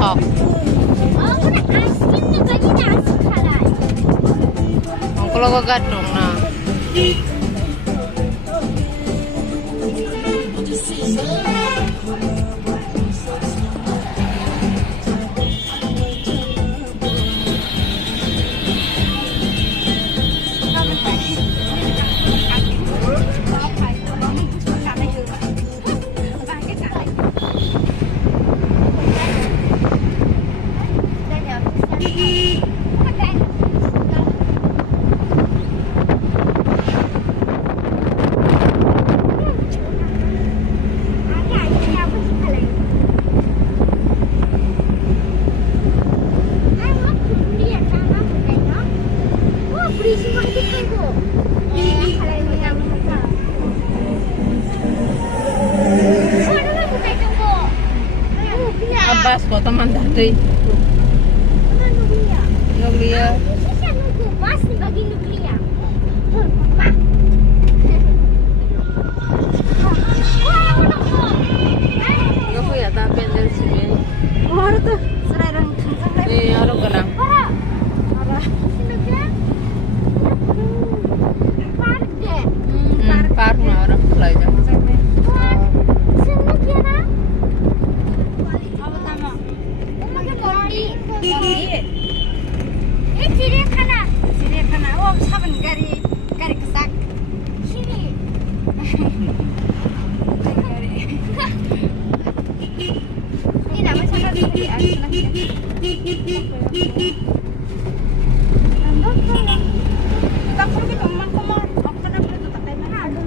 hop. Kalau kau gadung na. Abbas kok teman tadi. Nuklia. Mas bagi nuklia. Kamu ya tapi dari sini. Oh itu serang kencang. Iya orang kenang. Parah. Park deh. Park na orang khwlai dah. चिड़ियाखाना वो साबन गाड़ी kesak sini ini nama siapa di tak pergi teman kemar aku kenapa itu tak kayak mana ada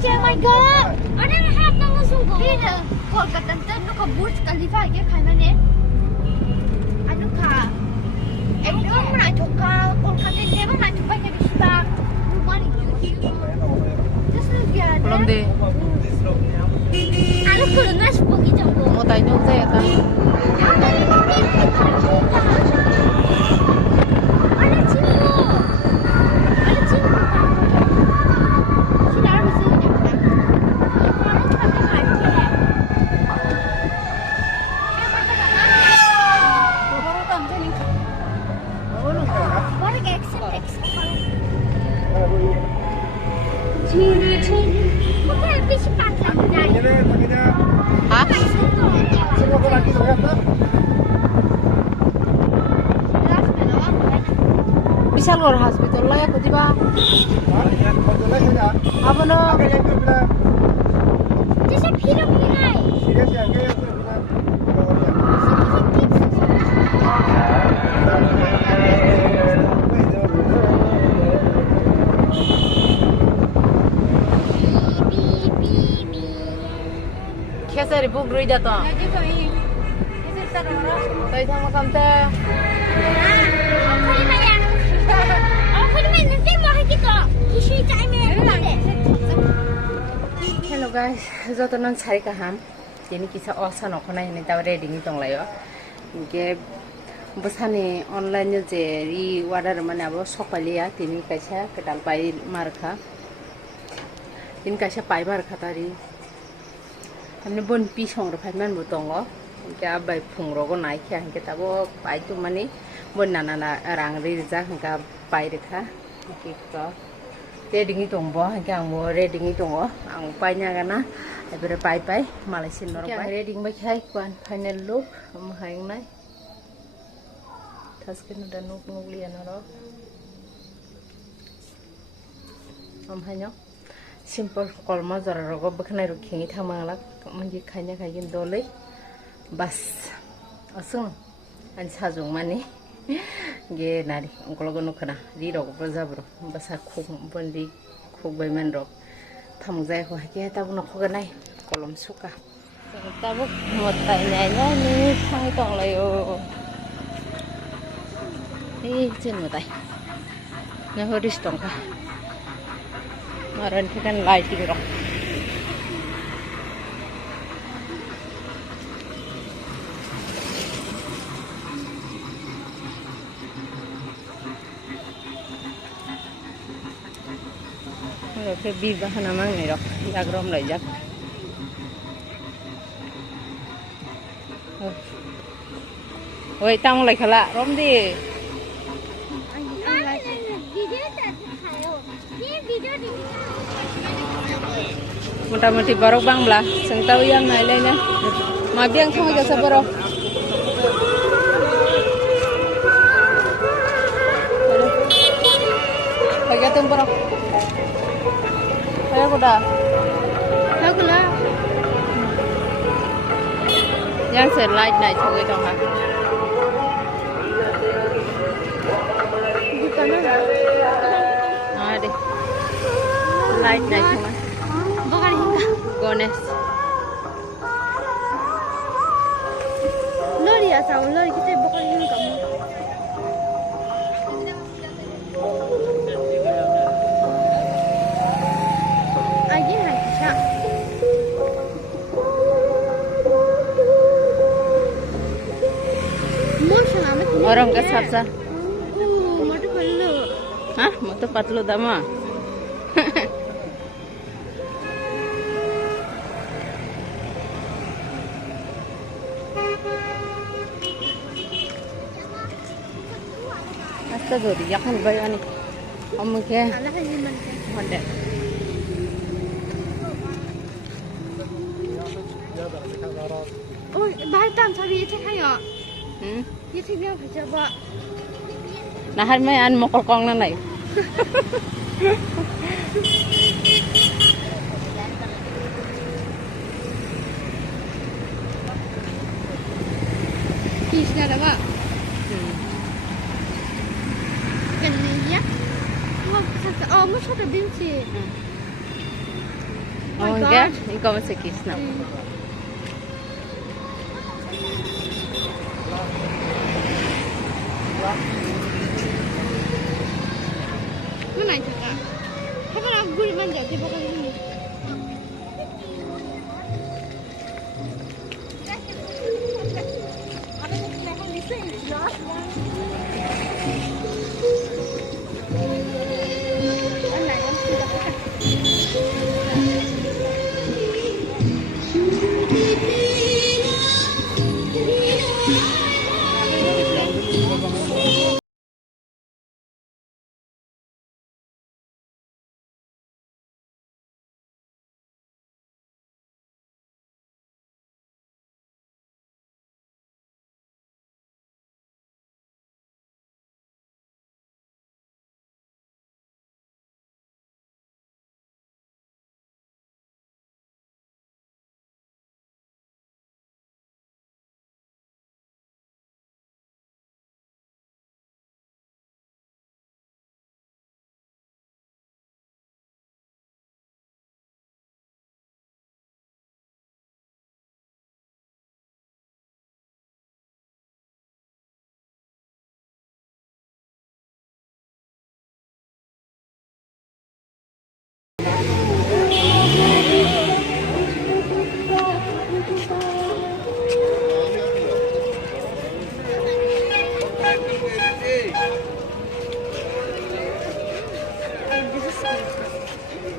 Oh my god! Ada yang hap nang sungguh. Ini Kolkata tu ka Burj Khalifa ye khai mane. Anu ka. Ekdom naithok ka Kolkata ne ba naithok ba ke bisba. Rumani. Just look ya. Belum deh. Anu kurang as pergi jangko. Mwtai dong saya kan. Ada cinggu. Ada cinggu. Bisa luar hospital lah ya kutiba. Apa no? Jadi film ini. Kesari bugri datang. Tay sama kamte. Hello guys, joto nang sari kaham. Tini kisah osan okona ini tahu reading itu ngelayo. Ge besane online je ri order mana abo sokali ya tini kaisa kedal pai marka. Tini kaisa pai marka tadi. Kami bon pisong ro man butongo. Ge abai phungro go nai kya ke tabo pai tu mani bon nana rang ri ja ka pai rekha. Gitu. Reading itu ngbo hanggang mo reading itu ngbo ang painya kana ebere pai Malaysia nor pai reading ba khai kwan final look am haing nai taskin udah nuk lian ro am hanyo simple kolma jara ro bakhnai ro khingi thamangla mangi khanya khaigin dole bas asung an sajung mani ge nari ongkolo gono kana ri rok bro basa khuk bondi khuk bai man rok thamjai ko ke ta gono khoganai kolom suka Tabuk Mwtai nyanyi sang tong layo. Jen Mwtai. Nah hodis tong ka. Maran kan lighting rock. Cái bi ba hana mang này rock. Jagrom lại jak. Ôi tao lại khla rom đi. Mudah-mudahan barok bang belah. Seng tahu yang lainnya. Mabiang sama jasa barok. Lagi tuh barok. Ayo kuda. Ayo kuda. Yang light này cho người trong hả? À đi. Light này trong hả? Gones. Lori ya sao lori kita bukan ini kamu. Lagi lagi cak. Orang ke sabza. Motor patlu. Hah? Motor patlu dama. Asta dori yakan bayani. Om ke. Alah ini mana? Ada. Oh, bahar tam sabi itu kayak. Hmm. Itu dia coba. Nah, mai an mokol kong na nai. Kisah ada apa? Kenapa? Oh, masa ada binti. Oh, enggak, ikaw masih kisna. Mana itu kak? Kapan aku boleh manja di bawah ini?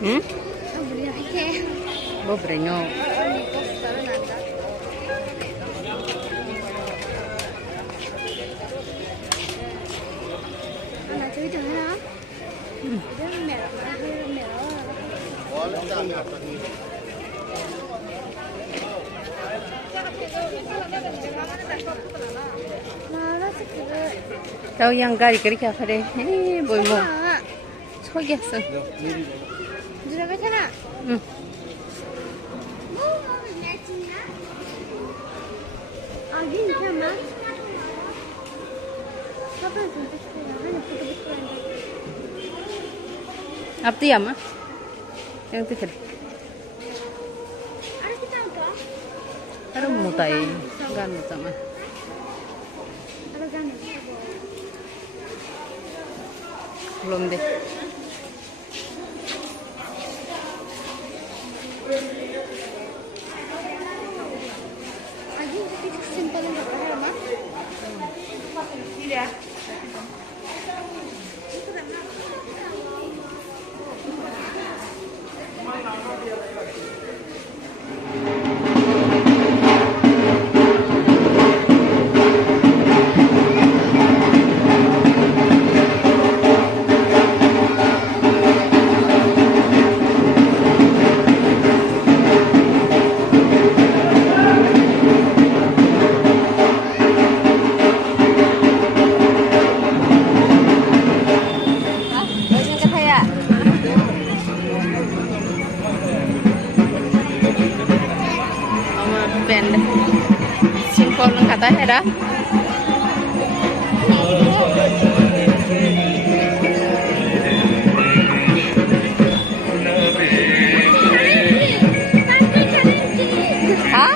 Hmm? Bobrenyo. Tahu yang gari kiri kah kare? Boy mo. Sogyasın. Durga sana. Agin tamam. Kapan suntuk ya? Hani foto bukan. Apa ya mah? Yang tu kan? Ada kita apa? Ada Mwtai gan sama. Belum deh. Lagi simple yang berapa mah? Iya. Simple ng kata hera. Hah?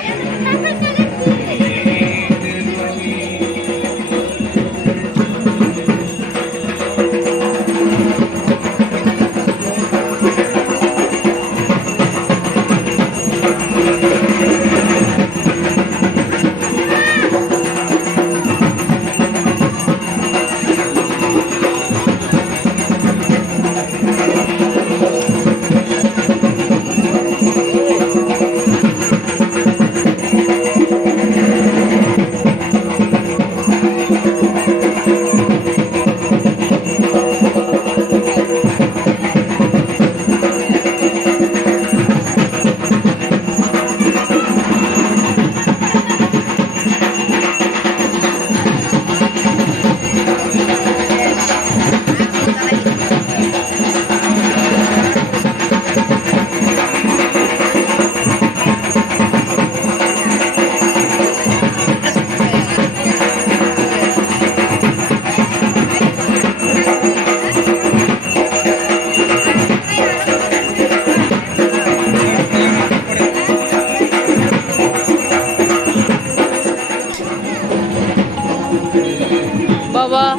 Baba,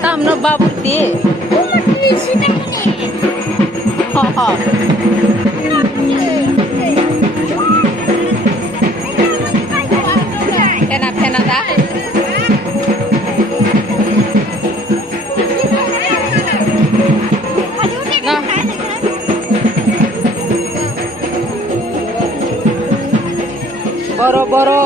tamno babuti. Ha ha. Pena ta. Boro.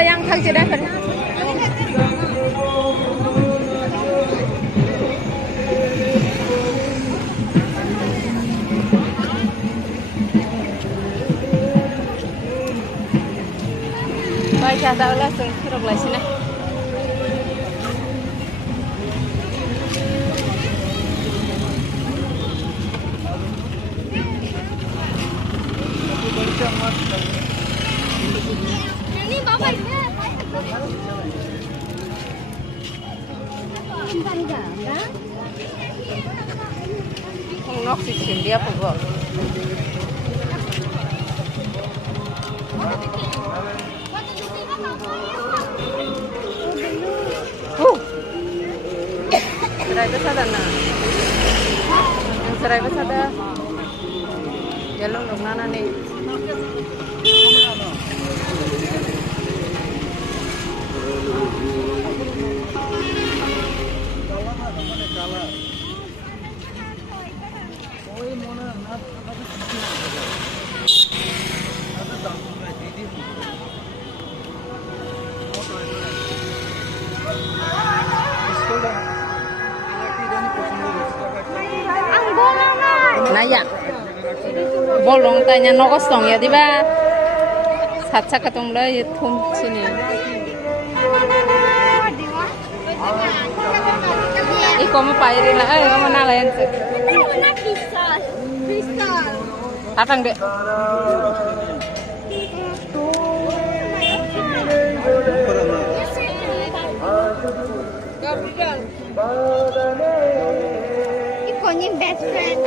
Yang thang chưa đây Baik, chào langsung terus lagi sini. Ini bapak ini. Không nóc thì chuyển đi phục vụ. Serai besar na. Serai besar dah. Jalan dong nana nih. Naya, bolong tanya nogos dong ya tiba, saca ketemu lagi tum sini. Iko mau pairin lah, kamu nalayan sih. Khapang deh. Ikonnya best friend.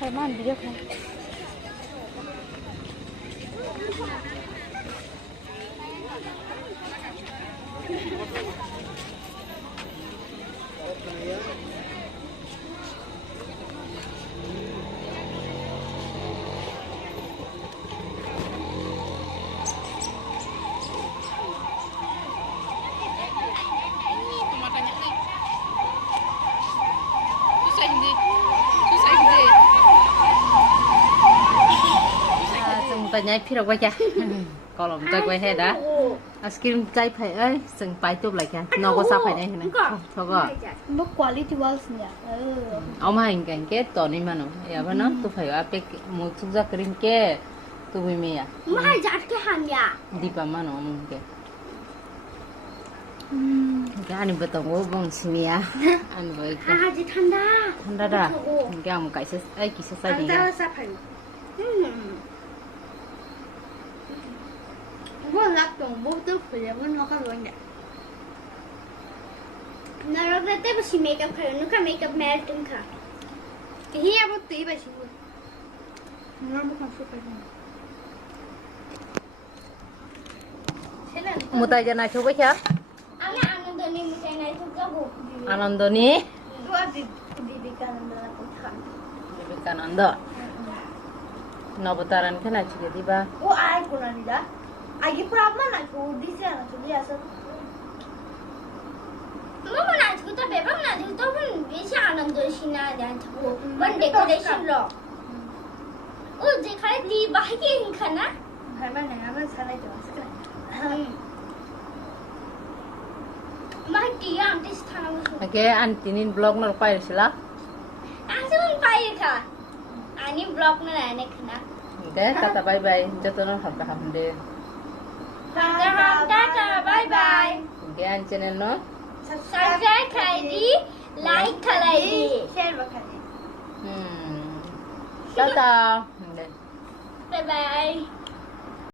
Phải mandi được không? Tay nhảy phía đâu quay cha, còn làm tay quay hết đã. Skin tay phải ấy, sừng phải chụp lại cha, nó có sao phải này này, thôi cơ. Mức quality walls nhỉ? Ông hành cảnh kết tổ này mà nó, ya vậy nó, tôi phải áp một chút ra cream ke, tôi bị mê à. Mai giặt cái hàng nhỉ? Đi vào mà nó mông ke. Cái anh bắt đầu ngồi bằng sini à, anh vậy cái. À, chị thanda. Thanda đã, cái ông cái sẽ, cái sẽ sai đi. Thanda sao phải? Gue lạc tổng bố tức phải là nó có luôn nhỉ? Nó rất là bác sĩ makeup khởi, nó cả makeup melting cả. Cái hiệp bố tí bác sĩ luôn. Nó bố không phải luôn. Mwtai jangan coba ya? Anak Anandoni Mwtai naithok jago. Anandoni? Dua didikan adalah Tuhan. Didikan anda. Nobutaran kan aja jadi ba? Oh, ai kurang dah. Agi problem aku di sana tu biasa. Mama nak kita bebang nak kita pun biasa Anandoni sini ada tu. One decoration loh. Oh, jika di bahagian kana? Bahagian mana sana tu sekarang. Mahdi artis thang. Okay, Tini blog nak pakai sila? Asal pakai kah? Ani blog na naik kena. Okay, kata bye bye. Jatuh nak hampa deh. Tata, bye bye. Okay, channel no? Subscribe kali, like kali, share kali. Tata. Bye bye.